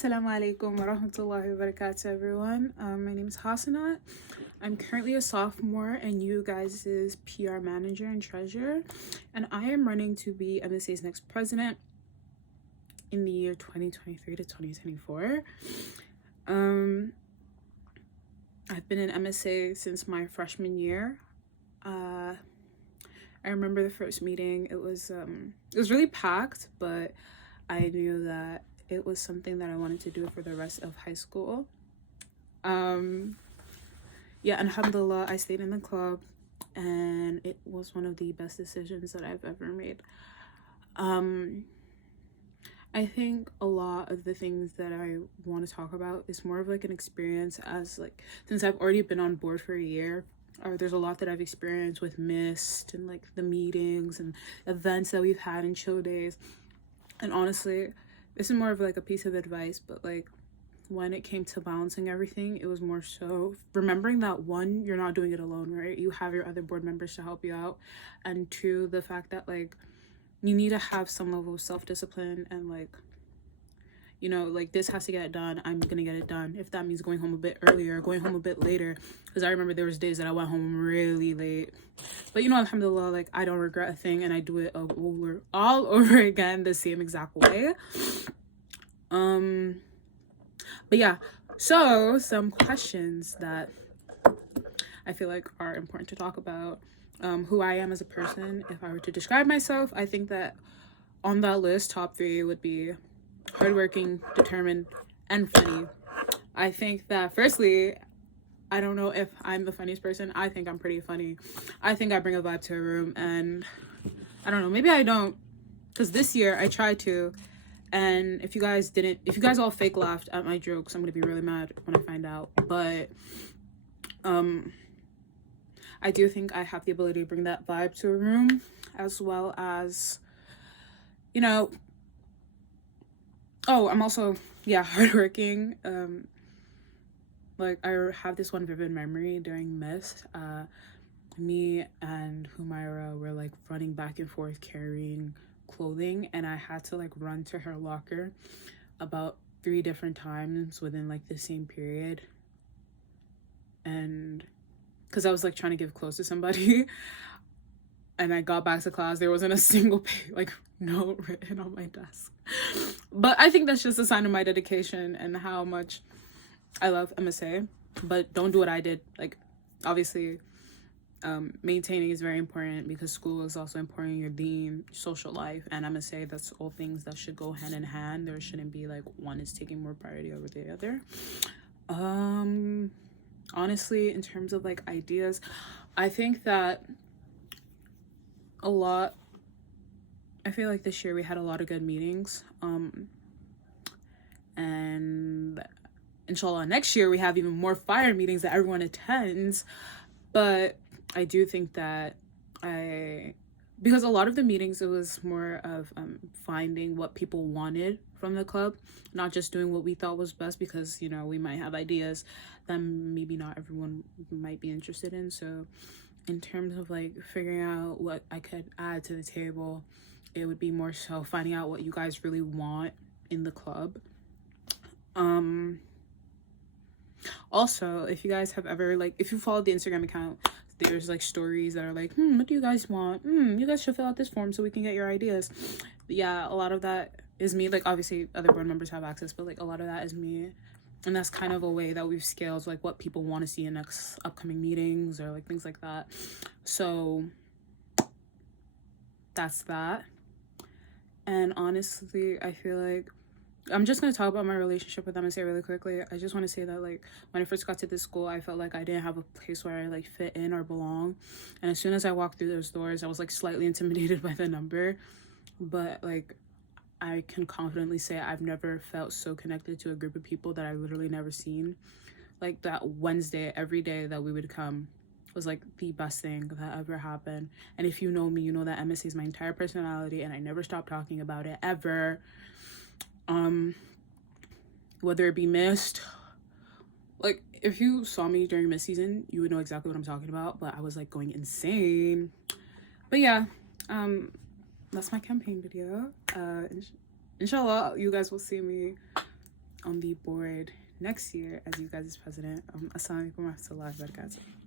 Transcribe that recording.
Assalamu alaikum wa rahmatullahi wa barakatuh, everyone. My name is Hassanat. I'm currently a sophomore and you guys' PR manager and treasurer, and I am running to be MSA's next president in the year 2023 to 2024. I've been in MSA since my freshman year. I remember the first meeting. It was really packed, but I knew that it was something that I wanted to do for the rest of high school. Alhamdulillah, I stayed in the club and it was one of the best decisions that I've ever made. I think a lot of the things that I want to talk about is more of like an experience, as like since I've already been on board for a year. There's a lot that I've experienced with Mist and like the meetings and events that we've had in chill days. And honestly, this is more of like a piece of advice, but like when it came to balancing everything, it was more so remembering that one, you're not doing it alone, right? You have your other board members to help you out, and two, the fact that like you need to have some level of self-discipline and like, you know, like this has to get done, I'm gonna get it done, if that means going home a bit earlier, going home a bit later, because I remember there was days that I went home really late, but you know, alhamdulillah, like I don't regret a thing and I do it all over again the same exact way. But yeah, so some questions that I feel like are important to talk about. Who I am as a person. If I were to describe myself, I think that on that list, top 3 would be hardworking, determined, and funny. I think that firstly, I don't know if I'm the funniest person. I think I'm pretty funny. I think I bring a vibe to a room, and I don't know, maybe I don't, because this year I tried to, and if you guys all fake laughed at my jokes, I'm gonna be really mad when I find out. But I do think I have the ability to bring that vibe to a room, as well as, you know, I'm also hardworking. Like I have this one vivid memory during Mist. Me and Humaira were like running back and forth carrying clothing, and I had to like run to her locker about 3 different times within like the same period, and because I was like trying to give clothes to somebody, and I got back to class, there wasn't a single note written on my desk. But I think that's just a sign of my dedication and how much I love MSA. But don't do what I did. Like, obviously, maintaining is very important, because school is also important, your deen, social life, and MSA. That's all things that should go hand in hand. There shouldn't be like one is taking more priority over the other. Honestly, in terms of like ideas, I think that I feel like this year we had a lot of good meetings, and inshallah next year we have even more fire meetings that everyone attends. But I do think that because a lot of the meetings, it was more of finding what people wanted from the club, not just doing what we thought was best, because, you know, we might have ideas that maybe not everyone might be interested in. So in terms of like figuring out what I could add to the table, it would be more so finding out what you guys really want in the club. Also, if you guys have ever, like, if you follow the Instagram account, there's like stories that are like, what do you guys want? You guys should fill out this form so we can get your ideas. But yeah, a lot of that is me. Like, obviously other board members have access, but like a lot of that is me. And that's kind of a way that we've scaled like what people want to see in next upcoming meetings or like things like that. So that's that. And honestly, I feel like I'm just going to talk about my relationship with MSA really quickly. I just want to say that like when I first got to this school, I felt like I didn't have a place where I like fit in or belong. And as soon as I walked through those doors, I was like slightly intimidated by the number. But like I can confidently say I've never felt so connected to a group of people that I've literally never seen. Like that Wednesday, every day that we would come was like the best thing that ever happened. And if you know me, you know that MSA is my entire personality, and I never stop talking about it ever. Whether it be Mist, like if you saw me during Mist season, you would know exactly what I'm talking about. But I was like going insane. But yeah, that's my campaign video. Inshallah, you guys will see me on the board next year as you guys' president. Assalamualaikum warahmatullahi wabarakatuh.